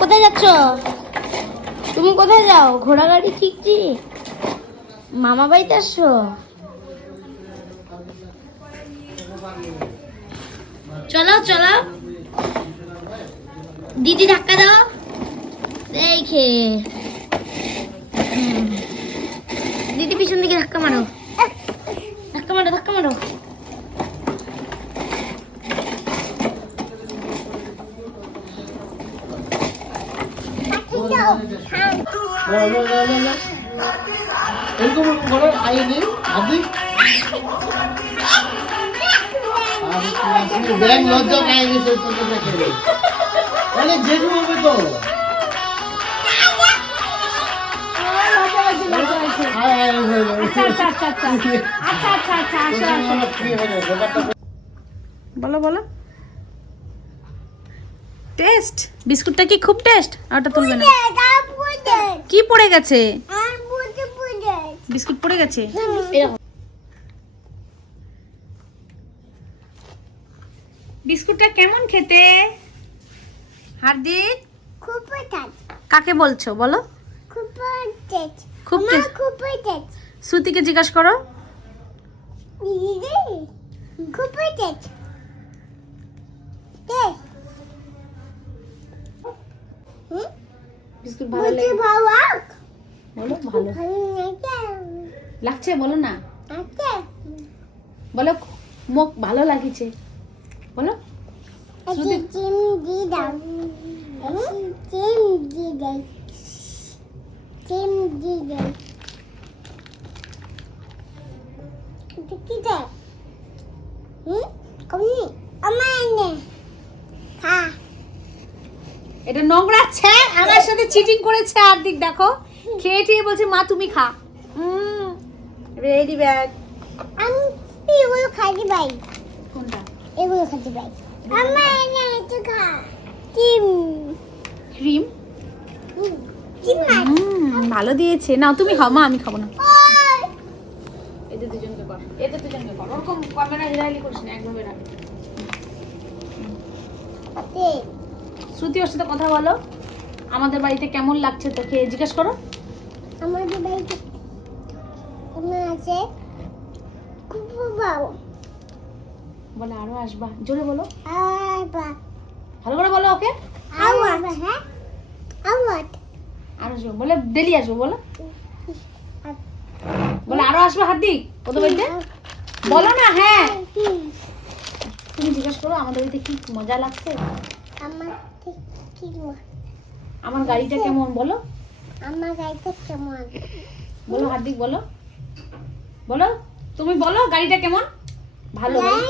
কোথায় যাচ্ছ? তুমি কোথায় যাও? ঘোড়া গাড়ি শিখছি। মামা বাড়িতে আসছো? চলো চলো, দিদি ধাক্কা দাও। দেখে দিদি পিছন দিকে ধাক্কা মারো, ধাক্কা মারো, ধাক্কা মারো। লজ্জা পাই গেছে অনেক জেনু হবে তো। বলো বলো। টেস্ট বিস্কুটটা কি খুব টেস্ট? ওটা তুলবে না। কি পড়ে গেছে? বিস্কুট পড়ে গেছে। বিস্কুটটা কেমন খেতে? হার্দিক কাকে বলছো বলো? খুব শ্রুতিকে জিজ্ঞাসা করো। বিস্কুট ভালো লাগে? বলো ভালো লাগছে বলো না। বলো মুখ ভালো লাগিছে বলো। এটা নোংরা আছে, আমার সাথে চিটিং করেছে হার্দিক। দেখো খেয়ে টেয়ে বলছে মা তুমি খা। Ready bag. আমি এগুলো খাইতে পাই। কোনটা? এগুলো খাইতে পাই। আমার এনে একটু খা। ক্রিম ক্রিম ক্রিম ভালো দিয়েছে। নাও তুমি খাও, মা আমি খাবো না। এদের দুজনকে কর, এদের দুজনকে কর। ওরকম ক্যামেরা হিরাইলি করিস না, একভাবে রাখ। শ্রুতি ওর সাথে কথা বলো। আমাদের বাড়িতে কেমন লাগছে তোকে জিজ্ঞেস করো। আমাদের বাড়িতে কেমন আছে? খুব ভালো। বলে আরো আসবা, জোরে বলো। আবার ভালো করে বলো ওকে। আবার হ্যাঁ আবার আরো আসবো বলে, ডেলি আসবো বলো। বলে আরো আসবে হার্দিক ওদের বাড়িতে বলো না। হ্যাঁ তুমি জিজ্ঞেস করো আমাদের বাড়িতে কি মজা লাগছে। আমার কি আমার গাড়িটা কেমন বলো। আমার গাড়িটা কেমন বলো হার্দিক বলো, বলো তুমি বলো গাড়িটা কেমন। ভালো গাড়ি।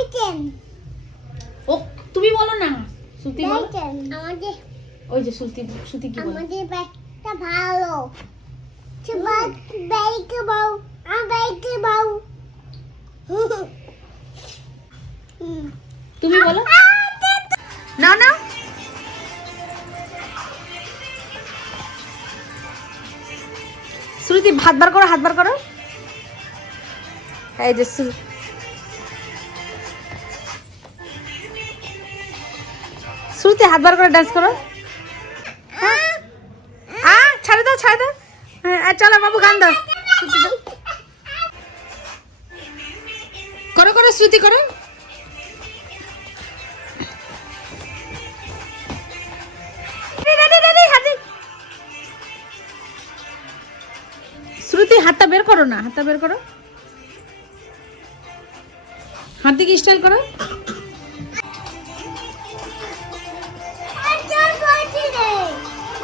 ও তুমি বলো না, শ্রুতি বলো। আমাদের ওই যে শ্রুতি, শ্রুতি কি বলে? আমাদের বাইকটা ভালো। সবাই বাইকে বাউ, আমার বাইকে বাউ। তুমি বলো। না না শ্রুতি হাত বার করো, হাত বার করো। এই যে শ্রুতি হাত বার করে ডান্স করো। ছাড়ে দাও, ছাড়ে দাও। হ্যাঁ চলো বাবু গান দাও। শ্রুতি দাও। করো করো শ্রুতি করো। শ্রুতি হাতটা বের করো না, হাতটা বের করো। হাত দিকে স্টাইল করো।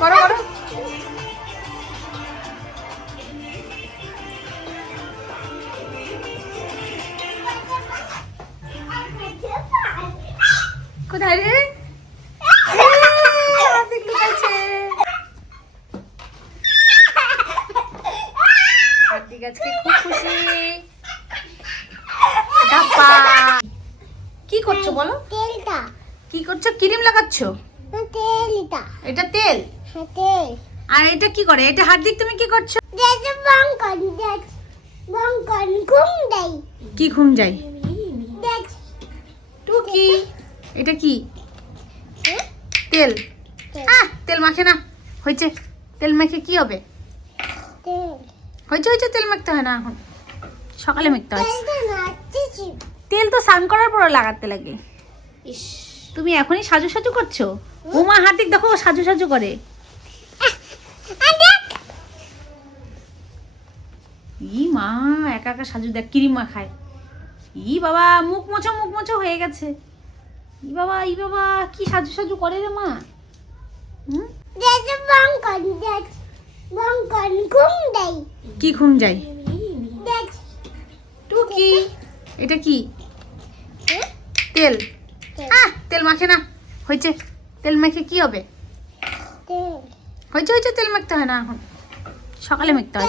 করো করো। কোথায় রে? হার্দিক লুকাইছে। হার্দিক আজকে খুব খুশি। কি করছো বলো? তেলটা কি করছো? ক্রিম লাগাচ্ছো? তেলটা এটা তেল। হ্যাঁ তেল। আর এটা কি করে? এটা হার্দিক তুমি কি করছো? দেখো বঙ্কন ঘুম দেই। কি ঘুম যাই? দেখ টুকি। এটা কি? তেল। তেল মাখে না, হয়েছে। তেল মাখে কি হবে? হয়েছে হয়েছে, তেল মাখতে হয় না এখন, সকালে মাখতে হয়। তেল তো স্নান করার পর লাগাতে লাগে। তুমি এখনই সাজু সাজু করছো? ওমা হার্দিক দেখো সাজু সাজু করে। ই মা একা একা সাজু, দেখ ক্রিম মাখায়। ই বাবা মুখ মোছো হয়ে গেছে। ই বাবা কি সাজু সাজু করে রে মা। কি ঘুম যাই? টুকি এটা কি? তেল। তেল মাখে না, হয়েছে। তেল মাখে কি হবে? হয়েছে হয়েছে, তেল মাখতে হয় না এখন, সকালে মাখতে হয়।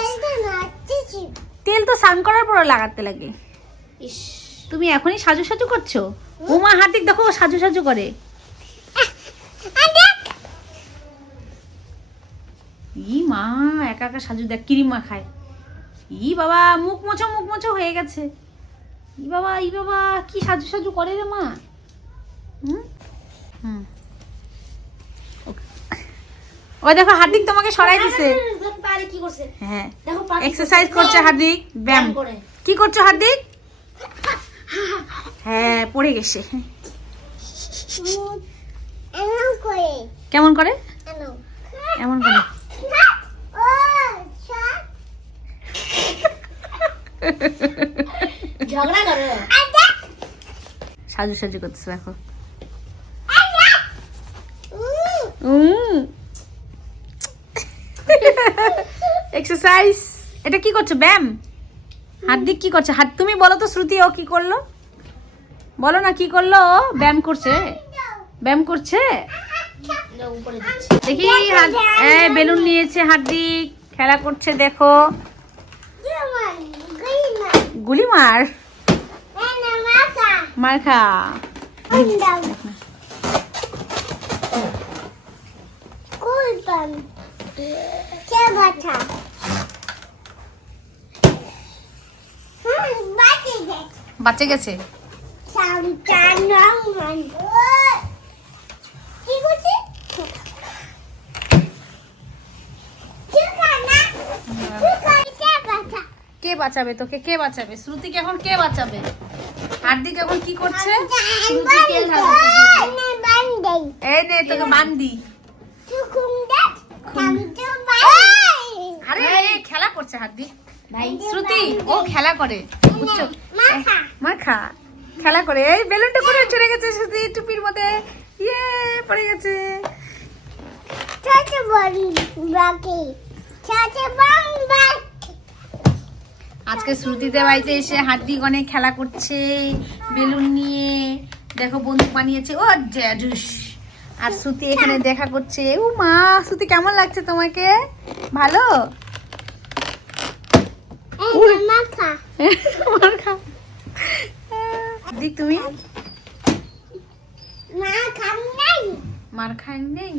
তেল তো স্নান করার পর লাগাতে লাগে। তুমি এখনই সাজু সাজু করছো? ওমা হার্দিক দেখো সাজু সাজু করে। ই মা একা একা সাজু, দেখ ক্রিম মাখায়। ই বাবা মুখ মোছো হয়ে গেছে। ই বাবা কি সাজু সাজু করে রে মা। ওই দেখো হার্দিক তোমাকে সরাই দিছে। হ্যাঁ এক্সারসাইজ করছে হার্দিক, ব্যায়াম। কি করছো হার্দিক? হ্যাঁ পড়ে গেছে। কেমন করে? এমন করে। সাজু সাজু করতেছে দেখো। এক্সারসাইজ। এটা কি করছো? ব্যায়াম। হার্দিক কি করছে? তুমি বলো তো শ্রুতি, ও কি করলো? বলো না কি করলো? ব্যায়াম করছে, ব্যায়াম করছে। দেখি বেলুন নিয়েছে হার্দিক, খেলা করছে দেখো। গুলি মার, মার খা। বাচ্চা গেছে। কে বাঁচাবে তোকে? কে বাঁচাবে? শ্রুতিকে এখন কে বাঁচাবে? হার্দিক এখন কি করছে? এই নে তোকে বান্দি। আরে খেলা করছে হার্দিক। শ্রুতি ও খেলা করে, বুঝছো? মাখা খেলা করে। এই বেলুনটা করে চলে গেছে শ্রুতি টুপির মধ্যে। ইয়ে পড়ে গেছে। আজকে শ্রুতিতে বাড়িতে এসে হার্দিক অনেক খেলা করছে বেলুন নিয়ে। দেখো বন্দুক বানিয়েছে ও জ্যাডুস। আর শ্রুতি এখানে দেখা করছে। ও মা শ্রুতি কেমন লাগছে তোমাকে? ভালো? দিক তুমি মার খাই নেই।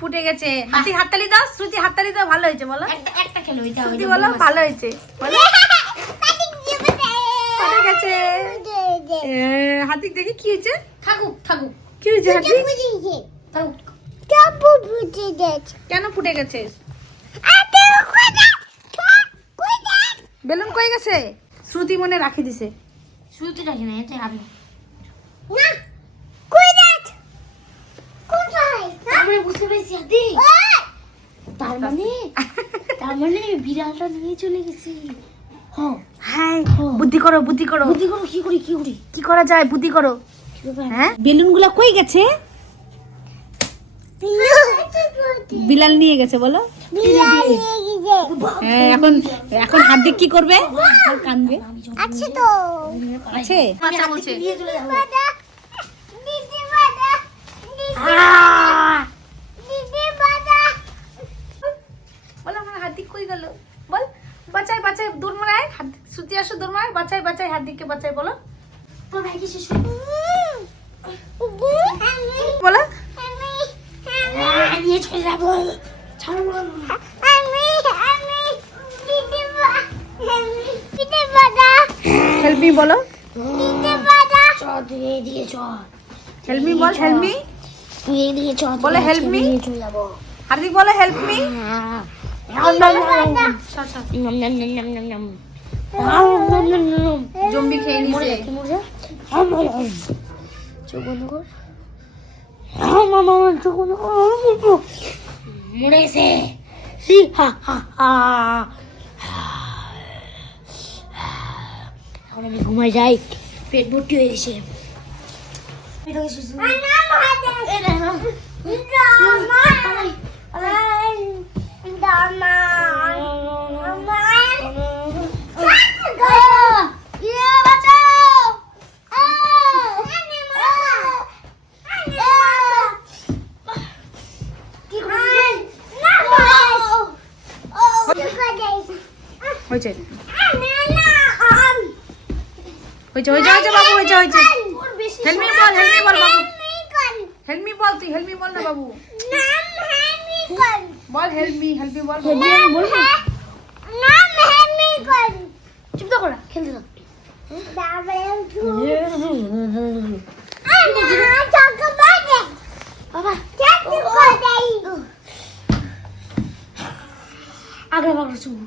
ফুটে গেছে। হাততালি দাও শ্রুতি, হাততালি দাও। ভালো হয়েছে বলো, একটা খেলো শ্রুতি বলো ভালো হয়েছে বলো। ফুটে গেছে হাতিক। দেখি কি হয়েছে? থাকুক থাকুক। কি হয়েছে হাতিক? কেন ফুটে গেছে? বেলুন কই গেছে? শ্রুতি মনে রাখি দিছে। শ্রুতি রাখি না, এটা আমি না। কই যাচ্ছ? কোথায়? আমরা বুঝতে পেরেছি হাতিক। তার মানে বিড়ালটা নিয়ে চলে গেছে। হ্যাঁ বুদ্ধি করো, বুদ্ধি করো, বুদ্ধি করো। কি করা যায়? বুদ্ধি করো। হ্যাঁ বেলুন গুলা কই গেছে? বিলাল নিয়ে গেছে বলো। হ্যাঁ এখন হার্দিক কি করবে? কাঁদবে। আছে তো, আছে। আচ্ছা বলছে বলো আমার হার্দিক কই গেল? বল বাঁচাই বাঁচাই, দৌড় মারায়। শ্রুতি আসো দৌড় মারায়। বাঁচাই বাঁচাই, হার্দিককে বাঁচাই বলো। তোর ভাই কি শেষ বলো। নিয়ে চলে যাবো। হেল্প মি বলো। হেল্প মি বল। Help me. তুই এদিকে চল, বলে, help me? চলে যাবো। হার্দিক বলে হেল্প মি। জম্বি খেয়ে নিছে। চোখ বন্ধ কর। চোখ বন্ধ কর। মরে গেছে। এখন আমি ঘুমাই যাই, পেট ভর্তি হয়ে গেছে। হয়েছে হয়েছে হয়েছে হয়েছে বাবু, হয়েছে হয়েছে। হেল্প মি বল, হেল্প মি বল বাবু, হেল্প মি বল, তুই হেল্প মি বল না বাবু, বল হেল্প মি বল বাবু। চুপ থাকো না, খেলতে দাও। বাবা আগে বাবা শুভ